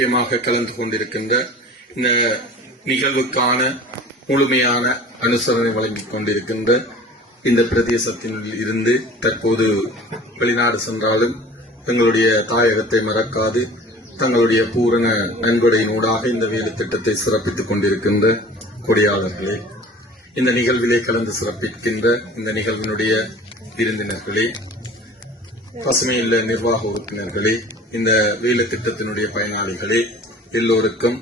முக்கியமாக கலந்து கொண்டிருக்கின்ற இந்த நிகழ்வுக்கான முழுமையான அனுசரணை வழங்கிக் கொண்டிருக்கின்ற இந்த பிரதேசத்தில் இருந்து தற்போது வெளிநாடு சென்றாலும் தங்களுடைய தாயகத்தை மறக்காது தங்களுடைய பூரண நன்கொடையினூடாக இந்த வேலை திட்டத்தை சிறப்பித்துக் கொண்டிருக்கின்ற கொடியாளர்களே, இந்த நிகழ்விலே கலந்து சிறப்பிக்கின்ற இந்த நிகழ்வினுடைய விருந்தினர்களே, பசுமையுள்ள நிர்வாக உறுப்பினர்களே, இந்த வேலை திட்டத்தினுடைய பயனாளிகளே, எல்லோருக்கும்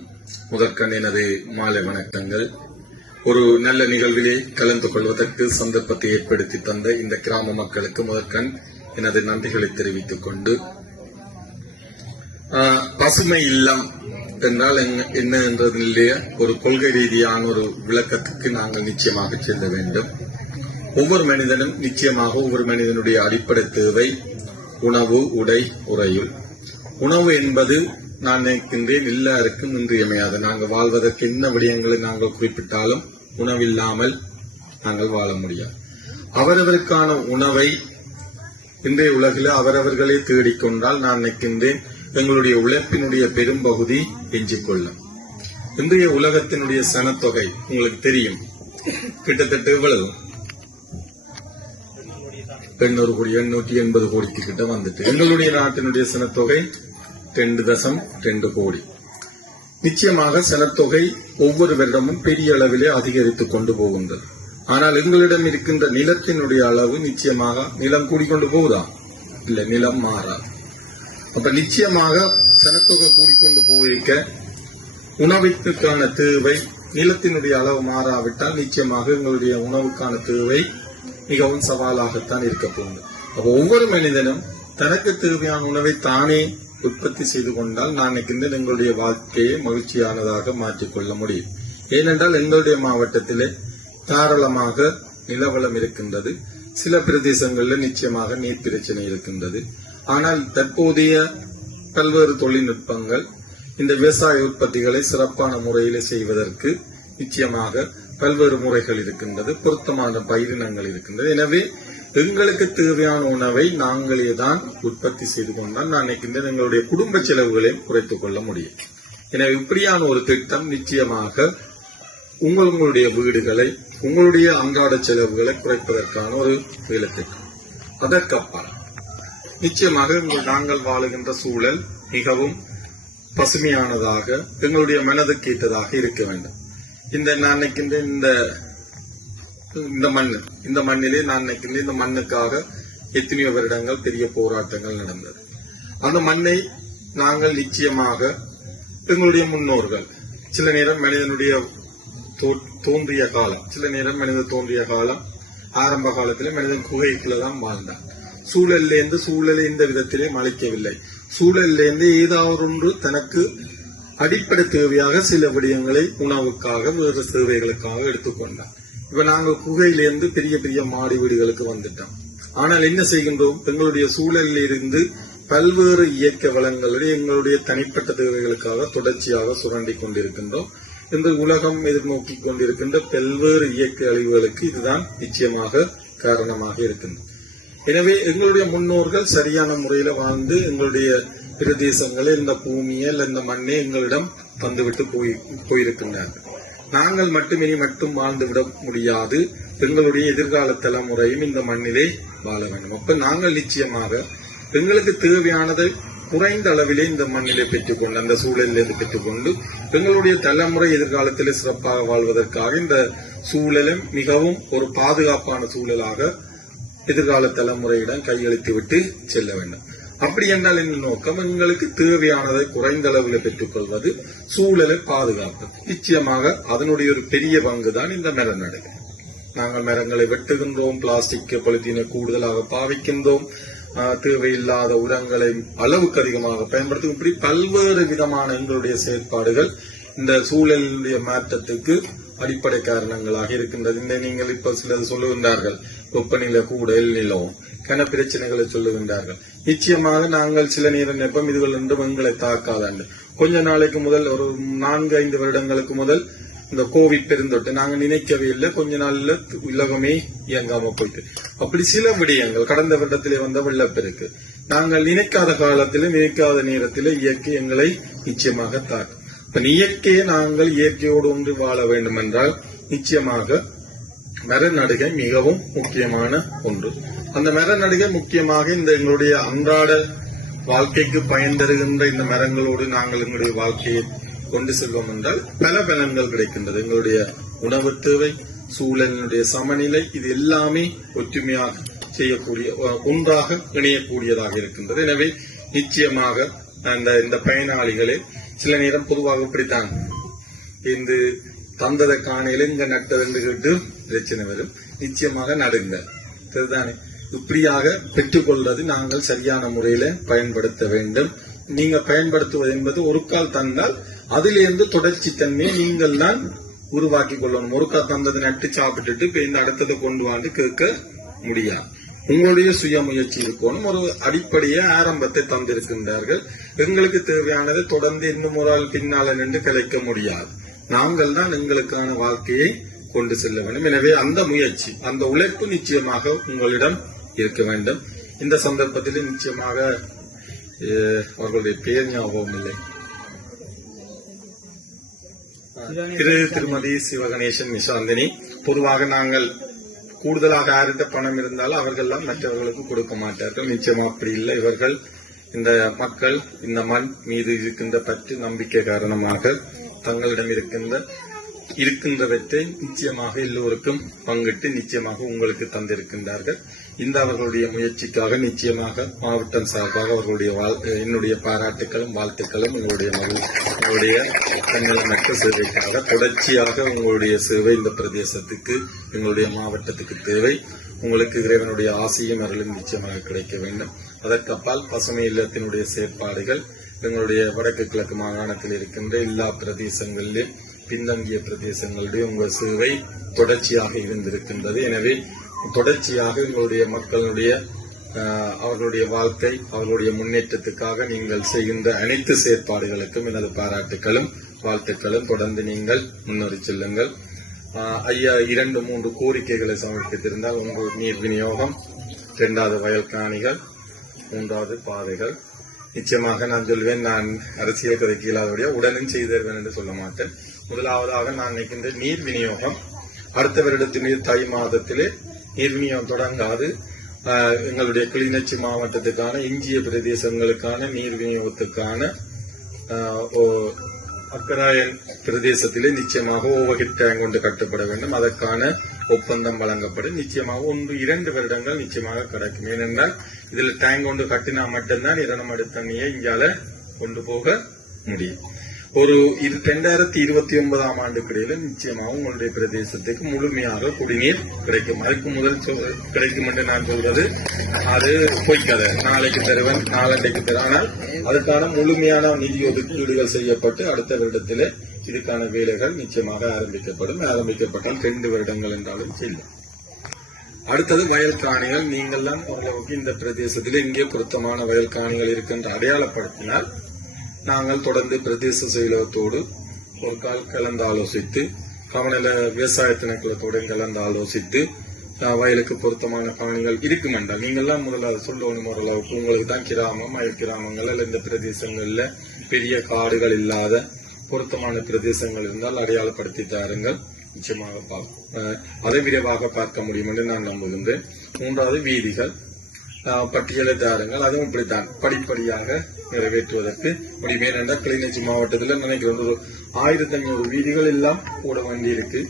முதற்கண் எனது மாலை வணக்கங்கள். ஒரு நல்ல நிகழ்விலே கலந்து கொள்வதற்கு சந்தர்ப்பத்தை ஏற்படுத்தி தந்த இந்த கிராம மக்களுக்கு முதற்கண் எனது நன்றிகளை தெரிவித்துக் கொண்டு, பசுமை இல்லம் என்றால் என்ன என்றதிலேயே ஒரு கொள்கை ரீதியான ஒரு விளக்கத்துக்கு நாங்கள் நிச்சயமாக செல்ல வேண்டும். ஒவ்வொரு மனிதனும் நிச்சயமாக ஒவ்வொரு மனிதனுடைய அடிப்படை தேவை உணவு, உடை, உறையுள். உணவு என்பது நான் நினைக்கின்றேன் எல்லாருக்கும் இன்றியமையாது. நாங்கள் வாழ்வதற்கு என்ன விடயங்களை நாங்கள் குறிப்பிட்டாலும் உணவில்லாமல் நாங்கள் வாழ முடியாது. அவரவருக்கான உணவை இன்றைய உலகில் அவரவர்களே தேடிக்கொண்டால் நான் நினைக்கின்றேன் எங்களுடைய உழைப்பினுடைய பெரும்பகுதி எஞ்சிக்கொள்ளும். இன்றைய உலகத்தினுடைய சனத்தொகை உங்களுக்கு தெரியும், கிட்டத்தட்ட எவ்வளவு 800 கோடி 880 கோடிக்கு கிட்ட வந்துட்டு. எங்களுடைய நாட்டினுடைய சனத்தொகை 2.2 கோடி. நிச்சயமாக சனத்தொகை ஒவ்வொரு வருடமும் பெரிய அளவிலே அதிகரித்துக் கொண்டு போகின்றது. ஆனால் எங்களிடம் இருக்கின்ற நிலத்தினுடைய அளவு நிச்சயமாக நிலம் கூடிக்கொண்டு போகுதா? இல்ல, நிலம் மாறாது. அப்ப நிச்சயமாக சனத்தொகை கூடிக்கொண்டு போயிருக்க உணவுக்கான தேவை, நிலத்தினுடைய அளவு மாறாவிட்டால் நிச்சயமாக எங்களுடைய உணவுக்கான தேவை மிகவும் சவாலாகத்தான் இருக்க போகுது. அப்ப ஒவ்வொரு மனிதனும் தனக்கு தேவையான உணவை தானே உற்பத்தி செய்து கொண்டால் நான் நினைக்கின்றேன் எங்களுடைய வாழ்க்கையை மகிழ்ச்சியானதாக மாற்றிக்கொள்ள முடியும். ஏனென்றால் எங்களுடைய மாவட்டத்திலே தாராளமாக நிலவளம் இருக்கின்றது. சில பிரதேசங்களில் நிச்சயமாக நீர் பிரச்சனை இருக்கின்றது. ஆனால் தற்போதைய பல்வேறு தொழில்நுட்பங்கள் இந்த விவசாய உற்பத்திகளை சிறப்பான முறையில் செய்வதற்கு நிச்சயமாக பல்வேறு முறைகள் இருக்கின்றது, பொருத்தமான பயிரினங்கள் இருக்கின்றது. எனவே எங்களுக்கு தேவையான உணவை நாங்களே தான் உற்பத்தி செய்து கொண்டால் நான் நினைக்கின்றேன் எங்களுடைய குடும்ப செலவுகளையும் குறைத்துக் கொள்ள முடியும். எனவே இப்படியான ஒரு திட்டம் நிச்சயமாக உங்களுடைய வீடுகளை, உங்களுடைய அன்றாட செலவுகளை குறைப்பதற்கான ஒரு வேலை திட்டம். அதற்கப்பால் நிச்சயமாக நாங்கள் வாழுகின்ற சூழல் மிகவும் பசுமையானதாக, எங்களுடைய மனதுக்கு ஏற்றதாக இருக்க வேண்டும். நான் நினைக்கின்றேன் இந்த மண்ணிலே நான் நினைக்கின்றேன் இந்த மண்ணுக்காக எத்தனையோ வருடங்கள் பெரிய போராட்டங்கள் நடந்தது. அந்த மண்ணை நாங்கள் நிச்சயமாக எங்களுடைய முன்னோர்கள் சில நேரம் மனிதனுடைய தோன்றிய காலம், சில நேரம் மனிதன் தோன்றிய காலம் ஆரம்ப காலத்திலே மனிதன் குகைக்குள்ள தான் வாழ்ந்தான். சூழலை இந்த விதத்திலே மறைக்கவில்லை. சூழலிருந்து ஏதாவது ஒன்று தனக்கு அடிப்படை தேவையாக சில விடயங்களை உணவுக்காக வேறு தேவைகளுக்காக எடுத்துக்கொண்டார். இப்ப நாங்கள் குகையிலிருந்து பெரிய பெரிய மாடி வீடுகளுக்கு வந்துட்டோம். ஆனால் என்ன செய்கின்றோம்? எங்களுடைய சூழலில் இருந்து பல்வேறு இயற்கை வளங்களுடைய எங்களுடைய தனிப்பட்ட தேவைகளுக்காக தொடர்ச்சியாக சுரண்டி கொண்டிருக்கின்றோம். இந்த உலகம் எதிர்நோக்கி கொண்டிருக்கின்ற பல்வேறு இயற்கை அழிவுகளுக்கு இதுதான் நிச்சயமாக காரணமாக இருக்கின்றது. எனவே எங்களுடைய முன்னோர்கள் சரியான முறையில வாழ்ந்து எங்களுடைய பிரதேசங்களை, இந்த பூமியை, இந்த மண்ணை எங்களிடம் தந்துவிட்டு போயிருக்கின்றார்கள். நாங்கள் மட்டும் வாழ்ந்துவிட முடியாது. எங்களுடைய எதிர்கால தலைமுறையும் இந்த மண்ணிலே வாழ வேண்டும். அப்ப நாங்கள் நிச்சயமாக எங்களுக்கு தேவையானதை குறைந்த அளவிலே இந்த மண்ணிலே பெற்றுக்கொண்டு, அந்த சூழலிலிருந்து பெற்றுக்கொண்டு எங்களுடைய தலைமுறை எதிர்காலத்திலே சிறப்பாக வாழ்வதற்காக இந்த சூழலும் மிகவும் ஒரு பாதுகாப்பான சூழலாக எதிர்கால தலைமுறையிடம் கையளித்து விட்டு செல்ல வேண்டும். அப்படி என்றால் என்ன நோக்கம்? எங்களுக்கு தேவையானதை குறைந்த அளவில் பெற்றுக்கொள்வது, சூழலை பாதுகாப்பு. நிச்சயமாக அதனுடைய ஒரு பெரிய பங்கு தான் இந்த மரம் நடுகை. நாங்கள் மரங்களை வெட்டுகின்றோம், பிளாஸ்டிக் பொலித்தீனை கூடுதலாக பாவிக்கின்றோம், தேவையில்லாத உரங்களை அளவுக்கு அதிகமாக பயன்படுத்தும். இப்படி பல்வேறு விதமான எங்களுடைய செயற்பாடுகள் இந்த சூழலுடைய மாற்றத்துக்கு அடிப்படை காரணங்களாக இருக்கின்றது. இந்த நீங்கள் இப்ப சிலது சொல்லுகின்றார்கள், வெப்பநிலை கூட, நிலவும் கன பிரச்சனைகளை சொல்லுகின்றார்கள். நிச்சயமாக நாங்கள் சில நேரம் நெப்பம் இதுகள் என்றும் எங்களை தாக்காதாண்டு. கொஞ்ச நாளைக்கு முதல், ஒரு 4-5 வருடங்களுக்கு முதல் இந்த கோவிட் பெருந்தொட்டு நாங்க நினைக்கவே இல்லை. கொஞ்ச நாள்ல உலகமே இயங்காம போயிட்டு, அப்படி சில விடயங்கள் கடந்த வருடத்திலே வந்த வெள்ளப்பெருக்கு, நாங்கள் நினைக்காத காலத்திலும் நினைக்காத நேரத்திலும் இயற்கை எங்களை நிச்சயமாக தாக்கும். இப்ப இயற்கையை நாங்கள் இயற்கையோடு ஒன்று வாழ வேண்டும் என்றால் நிச்சயமாக மரநடுகை மிகவும் முக்கியமான ஒன்று. அந்த மரநடுகை முக்கியமாக இந்த எங்களுடைய அன்றாட வாழ்க்கைக்கு பயன் தருகின்ற இந்த மரங்களோடு நாங்கள் எங்களுடைய வாழ்க்கையை கொண்டு செல்வோம் என்றால் பல பலன்கள் கிடைக்கின்றது. எங்களுடைய உணவு தேவை, சூழலினுடைய சமநிலை, இது எல்லாமே ஒற்றுமையாக செய்யக்கூடிய ஒன்றாக இணையக்கூடியதாக இருக்கின்றது. எனவே நிச்சயமாக இந்த பயனாளிகளே சில நேரம் பொதுவாக இப்படித்தான் இந்த தந்தத காணையில இங்க நட்டதென்று கேட்டு பிரச்சனை வரும். நிச்சயமாக நடுங்க சரிதானே. இப்படியாக பெற்றுக்கொள்வது நாங்கள் சரியான முறையில பயன்படுத்த வேண்டும். நீங்க பயன்படுத்துவது என்பது ஒரு கால் தந்தால் அதிலிருந்து தொடர்ச்சி தன்மையை நீங்கள் தான் உருவாக்கி கொள்ளணும். ஒரு கால் தந்ததை நட்டு சாப்பிட்டுட்டு இப்ப இந்த அடுத்ததை கொண்டு வந்து கேட்க முடியாது. உங்களுடைய சுய முயற்சி இருக்கணும். ஒரு அடிப்படையை ஆரம்பத்தை தந்திருக்கின்றார்கள். எங்களுக்கு தேவையானதை தொடர்ந்து இன்னும் ஒரு ஆள் பின்னால நின்று கலைக்க முடியாது. நாங்கள் தான் எங்களுக்கான வாழ்க்கையை கொண்டு செல்ல வேண்டும். எனவே அந்த முயற்சி, அந்த உழைப்பு நிச்சயமாக உங்களிடம் இருக்க வேண்டும். இந்த சந்தர்ப்பத்தில் நிச்சயமாக அவர்களுடைய பெயர் ஞாபகம் இல்லை. திருமதி சிவகணேசன் நிஷாந்தினி. பொதுவாக நாங்கள் கூடுதலாக யார்கிட்ட பணம் இருந்தாலும் அவர்கள்லாம் மற்றவர்களுக்கு கொடுக்க மாட்டார்கள். நிச்சயமா அப்படி இல்லை. இவர்கள் இந்த மக்கள் இந்த மண் மீது இருக்கின்ற பற்று நம்பிக்கை காரணமாக தங்களிடம் இருக்கின்றவற்றை நிச்சயமாக எல்லோருக்கும் பங்கிட்டு நிச்சயமாக உங்களுக்கு தந்திருக்கின்றார்கள். இந்த அவர்களுடைய முயற்சிக்காக நிச்சயமாக மாவட்டம் சார்பாக அவர்களுடைய என்னுடைய பாராட்டுகளும் வாழ்த்துக்களும். உங்களுடைய தன்னலமற்ற சேவைக்காக தொடர்ச்சியாக உங்களுடைய சேவை இந்த பிரதேசத்துக்கு, எங்களுடைய மாவட்டத்துக்கு தேவை. உங்களுக்கு இறைவனுடைய ஆசையும் அருளும் நிச்சயமாக கிடைக்க வேண்டும். அதற்கு அப்பால் பசுமை இல்லத்தினுடைய செயற்பாடுகள் எங்களுடைய வடக்கு கிழக்கு மாகாணத்தில் இருக்கின்ற எல்லா பிரதேசங்களிலும் பின்தங்கிய பிரதேசங்களுடைய உங்கள் சேவை தொடர்ச்சியாக இருந்திருக்கின்றது. எனவே தொடர்ச்சியாக எங்களுடைய மக்களுடைய அவர்களுடைய வாழ்க்கை, அவர்களுடைய முன்னேற்றத்துக்காக நீங்கள் செய்கின்ற அனைத்து செயற்பாடுகளுக்கும் எனது பாராட்டுகளும் வாழ்த்துக்களும். தொடர்ந்து நீங்கள் முன்னேறி செல்லுங்கள். ஐயா 2-3 கோரிக்கைகளை சமர்ப்பித்திருந்தால், உங்கள் நீர் விநியோகம், 2வது வயல் காணிகள், 3வது பாதைகள். நிச்சயமாக நான் சொல்வேன், நான் அரசியல் கதைக்கு இல்லாதபடியா உடனும் செய்து தருவேன் என்று சொல்ல மாட்டேன். முதலாவதாக நான் நினைக்கின்ற நீர் விநியோகம். அடுத்த வருடத்தின் தை மாதத்திலே நீர் விநியோகம் தொடங்காது. எங்களுடைய கிளிநொச்சி மாவட்டத்துக்கான எஞ்சிய பிரதேசங்களுக்கான நீர் விநியோகத்துக்கான அக்கராயன் பிரதேசத்திலே நிச்சயமாக ஓவர்ஹெட் டேங்க் கொண்டு கட்டப்பட வேண்டும். அதற்கான ஒப்பந்தம் வழங்கப்படும். நிச்சயமாக 1-2 வருடங்கள் நிச்சயமாக கிடைக்கும். ஏனென்றால் இதில் டேங்க் கொண்டு கட்டினா மட்டும்தான் இரண்டமடு தண்ணியை இங்கால கொண்டு போக முடியும். ஒரு 2029ஆம் ஆண்டுக்கிடையில நிச்சயமாக உங்களுடைய பிரதேசத்துக்கு முழுமையாக குடிநீர் கிடைக்கும். அதுக்கு முதல் கிடைக்கும் என்று நான் சொல்றது அது பொய்க்கதை. நாளைக்கு தருவன், நாளண்டைக்கு தருவன். ஆனால் அதுக்கான முழுமையான நிதி ஒதுக்கீடுகள் செய்யப்பட்டு அடுத்த வருடத்திலே இதுக்கான வேலைகள் நிச்சயமாக ஆரம்பிக்கப்படும். ஆரம்பிக்கப்பட்டால் 2 வருடங்கள் என்றாலும் செல்லும். அடுத்தது வயல் காணிகள். நீங்கள் தான் ஓரளவுக்கு இந்த பிரதேசத்தில் எங்கே பொருத்தமான வயல் காணிகள் இருக்கின்ற அடையாளப்படுத்தினால் நாங்கள் தொடர்ந்து பிரதேச செயலகத்தோடு ஒரு கால் கலந்து ஆலோசித்து, கவனில விவசாய திணைக்களத்தோடு கலந்து ஆலோசித்து வயலுக்கு பொருத்தமான காணிகள் இருக்கும் என்றால் நீங்கள்லாம் முதல்ல சொல்லணும். ஓரளவுக்கு உங்களுக்கு தான் கிராமம், அயல் கிராமங்கள் அல்ல இந்த பிரதேசங்கள்ல பெரிய காடுகள் இல்லாத பொருத்தமான பிரதேசங்கள் இருந்தால் அடையாளப்படுத்தி தாருங்கள். நிச்சயமாக அதை விரைவாக பார்க்க முடியும் என்று நான் நம்புகின்றேன். 3வது வீதிகள் பட்டியலை தாருங்கள். அதுவும் இப்படித்தான் படிப்படியாக நிறைவேற்றுவதற்கு முடியும். ஏனென்றால் கிளிநொச்சி மாவட்டத்தில் நினைக்கிறோம் ஒரு 1500 வீதிகள் எல்லாம் போட வேண்டி இருக்கு.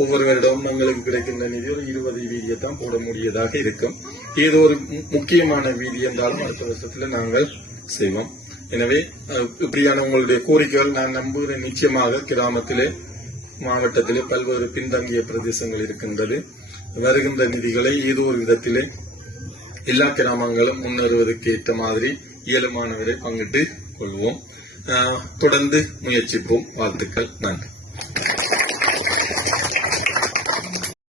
ஒவ்வொரு வருடமும் எங்களுக்கு கிடைக்கின்ற நிதி ஒரு 20 வீதியை தான் போட முடியதாக இருக்கும். ஏதோ ஒரு முக்கியமான வீதி என்றாலும் அடுத்த வருஷத்துல நாங்கள் செய்வோம். எனவே இப்படியான உங்களுடைய கோரிக்கைகள் நான் நம்புகிறேன். நிச்சயமாக கிராமத்திலே மாவட்டத்திலே பல்வேறு பின்தங்கிய பிரதேசங்கள் இருக்கின்றது. வருகின்ற நிதிகளை ஏதோ ஒரு விதத்திலே எல்லா கிராமங்களும் முன்னேறுவதற்கு ஏற்ற மாதிரி இயலுமானவரை பங்கிட்டு கொள்வோம். தொடர்ந்து முயற்சிப்போம். வாழ்த்துக்கள். நன்றி.